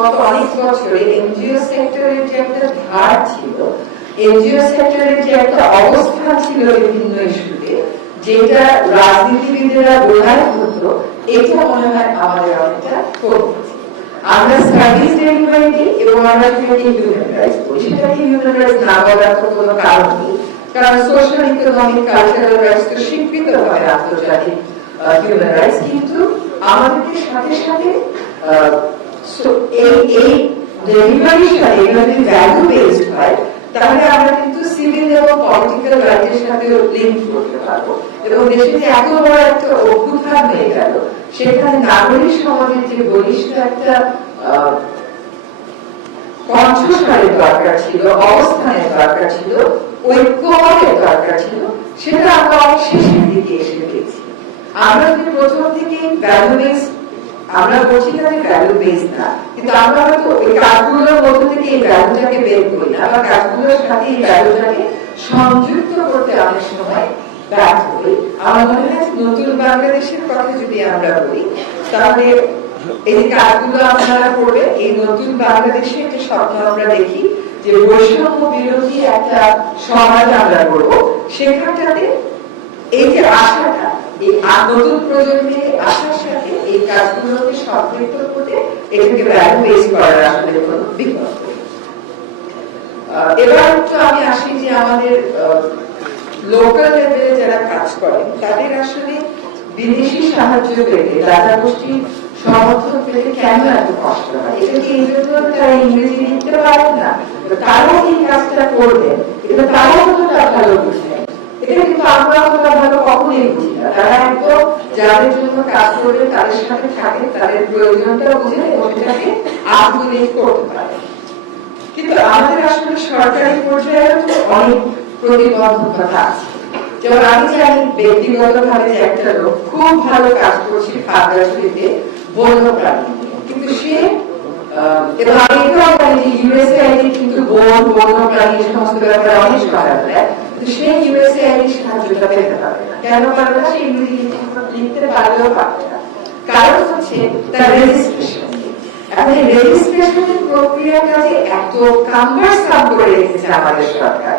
গত অনেক বছরে এনজিও সেক্টরের যে একটা ধার ছিল, এনজিও সেক্টরের যে একটা অবস্থা ছিল বিভিন্ন ইস্যুতে, যেটা রাজনীতিবিদেরা বোঝায় হতো এটা মনে হয় আমাদের অনেকটা আমরা সার্ভিস ডেলিভারি দিই এবং আমরা সেটাকে হিউম্যান রাইটস সেটাকে হিউম্যান না বলার তো কোনো কারণ নেই, কারণ সোশ্যাল, ইকোনমিক, কালচারাল রাইটস তো স্বীকৃত হয় আন্তর্জাতিক হিউম্যান রাইটস কিন্তু আমাদেরকে সাথে সাথে so- এই এই এগুলো যদি ভ্যালু বেসড হয় তাহলে আমরা কিন্তু সিভিল এবং পলিটিক্যাল রাইটের সাথে লিঙ্ক করতে পারব। এবং দেশে যে এত বড় একটা অভ্যুত্থান হয়ে গেল, সেখানে নাগরিক সমাজের যে বলিষ্ঠ একটা কণ্ঠস্বরের দরকার ছিল, অবস্থানের দরকার ছিল, ঐক্যমতের দরকার ছিল, সেটা আমরা অবশেষের দিকে এসে পেয়েছি আমরা যদি প্রথম থেকে ভ্যালু বেস আমরা বলছি না যে ভ্যালু বেস না। কিন্তু আমরা হয়তো ওই কাজগুলোর মধ্যে থেকে এই ভ্যালুটাকে বের করি বা কাজগুলোর সাথে এই ভ্যালুটাকে সংযুক্ত করতে অনেক সময় ব্যর্থ হই আমার মনে হয় নতুন বাংলাদেশের কথা যদি আমরা বলি, তাহলে এই কাজগুলো আপনারা এই নতুন বাংলাদেশে একটা স্বপ্ন আমরা দেখি যে বৈষম্য বিরোধী একটা সমাজ আমরা করব সেখানটাতে এই যে এই নতুন প্রজন্মের আশার সাথে এই কাজগুলোকে সম্পৃক্ত করে এটাকে ভ্যালু করার আসলে কোনো বিকল্প এবার একটু আমি আসি যে আমাদের লোকাল লেভেলে যারা কাজ করেন, তাদের আসলে বিদেশি সাহায্য পেলে দাদা গোষ্ঠীর সমর্থন পেলে কেন এত কষ্ট হয়? এটা কি তারা ইংরেজি লিখতে পারেন না? তারাও এই কাজটা করবেন? এটা তারাও অতটা ভালো বুঝবেন? এটা কিন্তু আমরা অতটা ভালো কখনোই বুঝি তারা একদম যাদের জন্য কাজ করবেন তাদের সাথে থাকেন তাদের প্রয়োজনটা বুঝে এবং এটাকে আধুনিক করতে পারে। কিন্তু আমাদের আসলে সরকারি পর্যায়ে অনেক প্রতিবন্ধকতা আছে। যেমন আমি জানি ব্যক্তিগত ভাবে যে একটা লোক খুব ভালো কাজ করছে খাগড়াছড়িতে বন্য প্রাণী কিন্তু সে ইউএসএআইডি কিন্তু বন, বন্য প্রাণী সমস্ত ব্যাপারে অনেক সহায়তা দেয়। কিন্তু সে ইউএসএআইডি সাহায্যটা পেতে পারে কেন? পারে সে ইংরেজি লিখতে- পারলেও পারবে না। কারণ হচ্ছে তার রেজিস্ট্রেশন এখন এই রেজিস্ট্রেশনের প্রক্রিয়াটা যে এত করে রেখেছে আমাদের সরকার।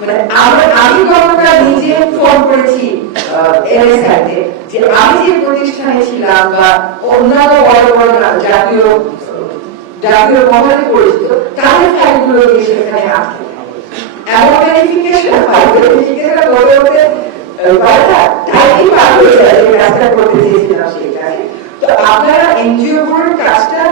মানে আমি নিজে ফোন করেছি যে আমি যে প্রতিষ্ঠানে ছিলাম বা অন্যান্য বড় বড় জাতীয় জাতীয় মহলে পরিচিত, তাদের ফাইলগুলো দিয়ে সেখানে আছে এমন ভেরিফিকেশন হয় ভেরিফিকেশন বলে বলতে কথা টাইমই পার হয়ে যায়, যে কাজটা করতে চেয়েছিলাম সেটাকে তো আপনারা এনজিও গুলোর কাজটা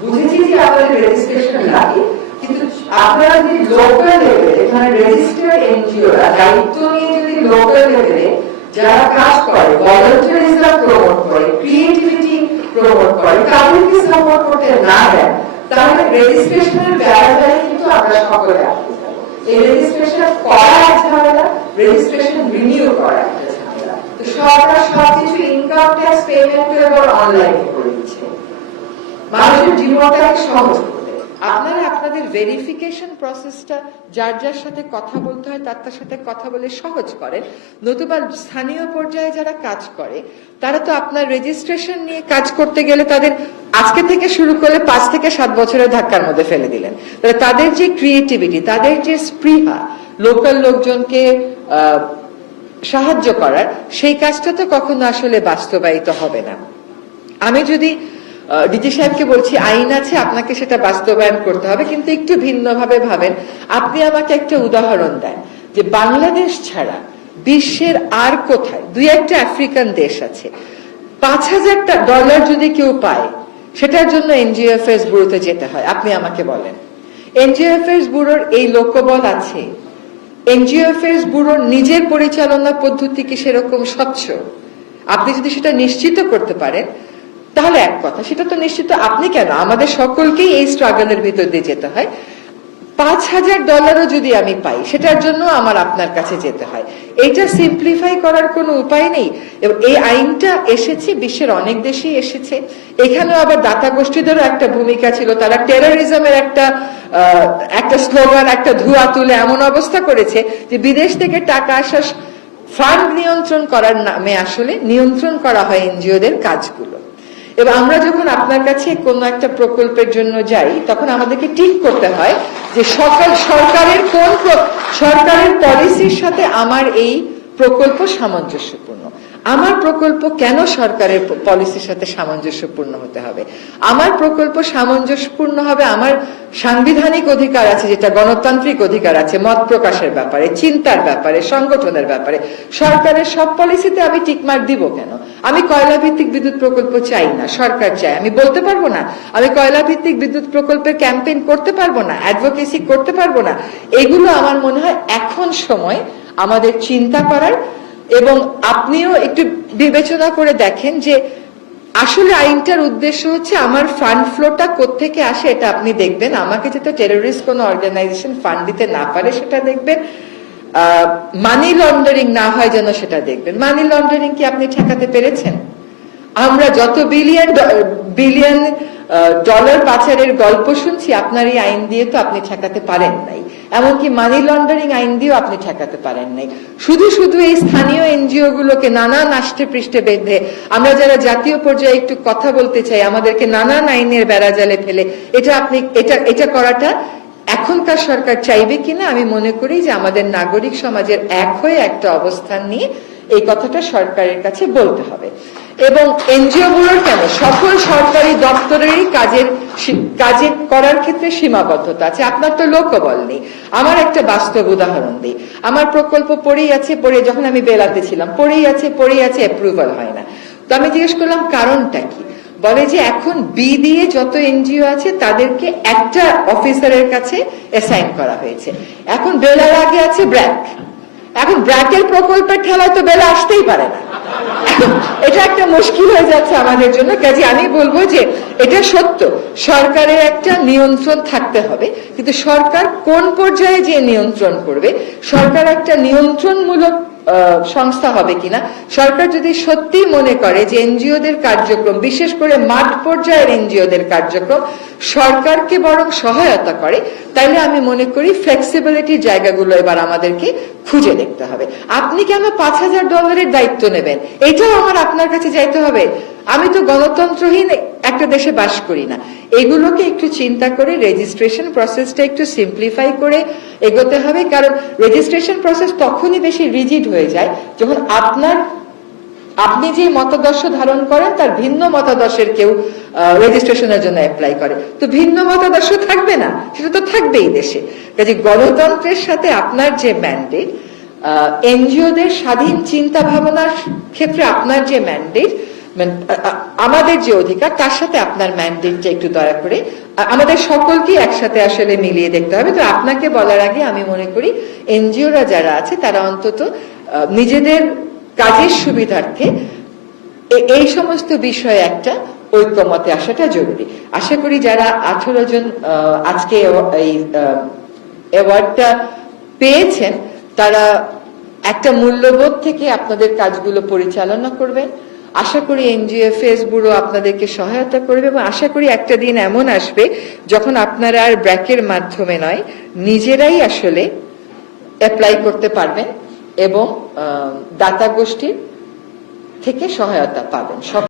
বুঝেছি যে আপনাদের রেজিস্ট্রেশন লাগে কিন্তু আপনারা যদি লোকাল লেভেলে মানে রেজিস্টার্ড এনজিওরা, দায়িত্ব নিয়ে যদি লোকাল লেভেলে যারা কাজ করে ভলান্টারিজম প্রমোট করে ক্রিয়েটিভিটি প্রমোট করে, তাদেরকে সাপোর্ট করতে না দেন, তাহলে রেজিস্ট্রেশনের ব্যাপারে কিন্তু আমরা সকলে যাব। এই রেজিস্ট্রেশন করা ঝামেলা রেজিস্ট্রেশন রিনিউ করা একটা ঝামেলা তো সরকার সবকিছু ইনকাম ট্যাক্স পেমেন্ট এবার অনলাইনে করে দিচ্ছে মানুষের জীবনটাকে সহজ। আপনারা আপনাদের ভেরিফিকেশন প্রসেসটা যার যার সাথে কথা বলতে হয়, তার তার সাথে কথা বলে সহজ করেন নতুবা স্থানীয় পর্যায়ে যারা কাজ করে, তারা তো আপনার রেজিস্ট্রেশন নিয়ে কাজ করতে গেলে তাদের আজকে থেকে শুরু করলে পাঁচ থেকে সাত বছরের ধাক্কার মধ্যে ফেলে দিলেন। তাহলে তাদের যে ক্রিয়েটিভিটি তাদের যে স্পৃহা লোকাল লোকজনকে সাহায্য করার, সেই কাজটা তো কখনো আসলে বাস্তবায়িত হবে না। আমি যদি ডিজি সাহেবকে বলছি, আইন আছে, আপনাকে সেটা বাস্তবায়ন করতে হবে, কিন্তু একটু ভিন্নভাবে ভাবেন। আপনি আমাকে একটা উদাহরণ দেন, যে বাংলাদেশ ছাড়া বিশ্বের আর কোথায়, দুই একটা আফ্রিকান দেশ আছে, পাঁচ হাজার ডলার যদি কেউ পায়, সেটার জন্য এনজিওএফএস ব্যুরোতে যেতে হয়। আপনি আমাকে বলেন, এনজিওএফএস ব্যুরোর এই লোকবল আছে? এনজিওএফএস ব্যুরোর নিজের পরিচালনা পদ্ধতি কি সেরকম স্বচ্ছ? আপনি যদি সেটা নিশ্চিত করতে পারেন তাহলে এক কথা, সেটা তো নিশ্চিত আপনি কেন? আমাদের সকলকেই এই স্ট্রাগলের ভিতর দিয়ে যেতে হয়। পাঁচ হাজার ডলারও যদি আমি পাই, সেটার জন্য আমার আপনার কাছে যেতে হয়। এটা সিম্পলিফাই করার কোনো উপায় নেই। এবং এই আইনটা এসেছে, বিশ্বের অনেক দেশেই এসেছে। এখানেও আবার দাতা গোষ্ঠীদেরও একটা ভূমিকা ছিল। তারা টেরোরিজমের একটা একটা স্লোগান একটা ধোঁয়া তুলে এমন অবস্থা করেছে যে বিদেশ থেকে টাকা আসা ফান্ড নিয়ন্ত্রণ করার নামে আসলে নিয়ন্ত্রণ করা হয় এনজিওদের কাজগুলো। এবং আমরা যখন আপনার কাছে কোনো একটা প্রকল্পের জন্য যাই, তখন আমাদেরকে ঠিক করতে হয় যে সকাল সরকারের কোন সরকারের পলিসির সাথে আমার এই প্রকল্প সামঞ্জস্যপূর্ণ। আমার প্রকল্প কেন সরকারের পলিসির সাথে সামঞ্জস্যপূর্ণ হতে হবে? আমার প্রকল্প সামঞ্জস্যপূর্ণ হবে, আমার সাংবিধানিক অধিকার আছে, যেটা গণতান্ত্রিক অধিকার আছে, মত প্রকাশের ব্যাপারে, চিন্তার ব্যাপারে, সংগঠনের ব্যাপারে। সরকারের সব পলিসিতে আমি টিকমার্ক দিব কেন? আমি কয়লা ভিত্তিক বিদ্যুৎ প্রকল্প চাই না, সরকার চায়। আমি বলতে পারব না? আমি কয়লা ভিত্তিক বিদ্যুৎ প্রকল্পের ক্যাম্পেইন করতে পারব না? অ্যাডভোকেসি করতে পারব না? এগুলো আমার মনে হয় এখন সময় আমাদের চিন্তা করার এবং আপনিও একটু বিবেচনা করে দেখেন যে আসলে আইনটার উদ্দেশ্য হচ্ছে আমার ফান্ড ফ্লোটা কোত্থেকে আসে এটা আপনি দেখবেন। আমাকে যাতে টেরোরিস্ট কোনো অর্গানাইজেশন ফান্ড দিতে না পারে সেটা দেখবেন। মানি লন্ডারিং না হয় যেন সেটা দেখবেন। মানি লন্ডারিং কি আপনি ঠেকাতে পেরেছেন? আমরা যত বিলিয়ন বিলিয়ন ডলার পাচারের গল্প শুনছি, আপনার এই আইন দিয়ে তো আপনি ঠেকাতে পারেন নাই। এমনকি মানি লন্ডারিং আইন দিয়েও আপনি ঠেকাতে পারেন নাই। শুধু শুধু এই স্থানীয় এনজিও গুলোকে নানা নাষ্টে পৃষ্ঠে বেঁধে আমরা যারা জাতীয় পর্যায়ে একটু কথা বলতে চাই, আমাদেরকে নানান আইনের বেড়াজালে ফেলে, এটা আপনি, এটা এটা করাটা এখনকার সরকার চাইবে কিনা আমি মনে করি যে আমাদের নাগরিক সমাজের এক হয়ে একটা অবস্থান নিয়ে এই কথাটা সরকারের কাছে বলতে হবে। এবং এনজিও গুলোর কেন? সকল সরকারি দপ্তরেরই কাজের কাজে করার ক্ষেত্রে সীমাবদ্ধতা আছে। আপনার তো লোকবল নেই। আমার একটা বাস্তব উদাহরণ দিই। আমার প্রকল্প পড়েই আছে, পড়ে যখন আমি বেলাতে ছিলাম, পড়েই আছে পড়েই আছে অ্যাপ্রুভাল হয় না। তো আমি জিজ্ঞেস করলাম, কারণটা কি? বলে যে এখন বি দিয়ে যত এনজিও আছে, তাদেরকে একটা অফিসারের কাছে অ্যাসাইন করা হয়েছে। এখন বেলার আগে আছে ব্র্যাক। এখন ব্র্যাকের প্রকল্পের ঠেলায় তো বেলা আসতেই পারে না। এটা একটা মুশকিল হয়ে যাচ্ছে আমাদের জন্য। কাজে আমি বলব যে এটা সত্য। সরকারের একটা নিয়ন্ত্রণ থাকতে হবে। কিন্তু সরকার কোন পর্যায়ে যে নিয়ন্ত্রণ করবে? সরকার একটা নিয়ন্ত্রণমূলক সংস্থা হবে কিনা? সরকার যদি সত্যি মনে করে যে এনজিওদের কার্যক্রম, বিশেষ করে মাঠ পর্যায়ের এনজিওদের কার্যক্রম, সরকারকে বরং সহায়তা করে, তাইলে আমি মনে করি ফ্লেক্সিবিলিটির জায়গাগুলো এবার আমাদেরকে খুঁজে দেখতে হবে। আপনি কেন পাঁচ হাজার ডলারের দায়িত্ব নেবেন? এটাও আমার আপনার কাছে যাইতে হবে। আমি তো গণতন্ত্রহীন একটা দেশে বাস করি না। এগুলোকে একটু চিন্তা করে রেজিস্ট্রেশন প্রসেসটা একটু সিম্পলিফাই করে এগোতে হবে, কারণ রেজিস্ট্রেশন প্রসেস তখনই বেশি রিজিড হয়ে যায় যখন আপনার, আপনি যে মতাদর্শ ধারণ করেন, তার ভিন্ন মতাদর্শের কেউ রেজিস্ট্রেশনের জন্য অ্যাপ্লাই করে। তো ভিন্ন মতাদর্শ থাকবে না, সেটা তো থাকবেই দেশে। কাজে গণতন্ত্রের সাথে আপনার যে ম্যান্ডেট এনজিওদের স্বাধীন চিন্তা ভাবনার ক্ষেত্রে আপনার যে ম্যান্ডেট আমাদের যে অধিকার, তার সাথে আপনার ম্যান্ডেটটা একটু দয়া করে। আমাদের সকলকে একসাথে আসলে মিলিয়ে দেখতে হবে। তো আপনাকে বলার আগে আমি মনে করি, এনজিওরা যারা আছে, তারা অন্তত নিজেদের কাজের সুবিধার্থে এই সমস্ত বিষয়ে একটা ঐক্যমতে আসাটা জরুরি। আশা করি যারা আঠারো জন আজকে এই অ্যাওয়ার্ডটা পেয়েছেন, তারা একটা মূল্যবোধ থেকে আপনাদের কাজগুলো পরিচালনা করবেন। আশা করি এনজিওএফএস ব্যুরো আপনাদেরকে সহায়তা করবে এবং আশা করি একটা দিন এমন আসবে যখন আপনারা আর ব্র্যাকের মাধ্যমে নয়, নিজেরাই আসলে অ্যাপ্লাই করতে পারবেন এবং দাতা গোষ্ঠীর থেকে সহায়তা পাবেন।